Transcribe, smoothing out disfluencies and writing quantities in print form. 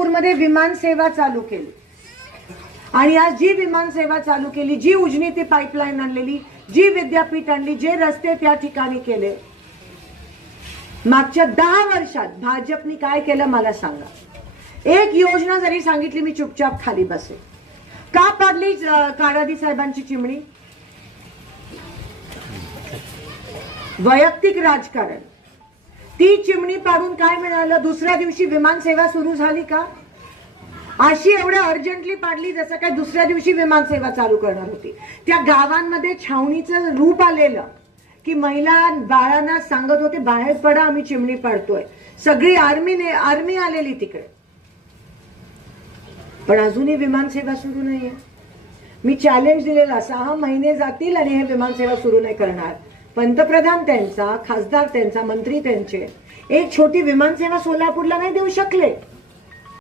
सोलापूरमध्ये विमान सेवा चालू केली आणि आज जी विमान सेवा चालू केली, जी उजनी ती पाईपलाईन आणलेली, जी विद्यापीठ आणली, जे रस्ते त्या ठिकाणी केले, मागच्या 10 वर्षात भाजपने काय केलं मला सांगा. एक योजना जरी सांगितली मी चुपचाप खाली बसे. का पाडली काळादी साहेबांची चिमणी? वैयक्तिक राजकारण. ती चिमणी पाडून काय मिळालं? दुसऱ्या दिवशी विमान सेवा सुरू झाली का? अशी एवढ्या अर्जंटली पाडली जसं काय दुसऱ्या दिवशी विमान सेवा चालू करणार होती. त्या गावांमध्ये छावणीचं रूप आलेलं की महिला बाळांना सांगत होते बाहेर पडा, आम्ही चिमणी पाडतोय. सगळी आर्मी आलेली तिकडे, पण अजूनही विमान सेवा सुरू नाहीये. मी चॅलेंज दिलेला 6 महिने जातील आणि हे विमान सेवा सुरू नाही करणार. पंतप्रधान त्यांचा, खासदार त्यांचा, मंत्री त्यांचे एक छोटी विमान सेवा सोलापूरला नाही देऊ शकले.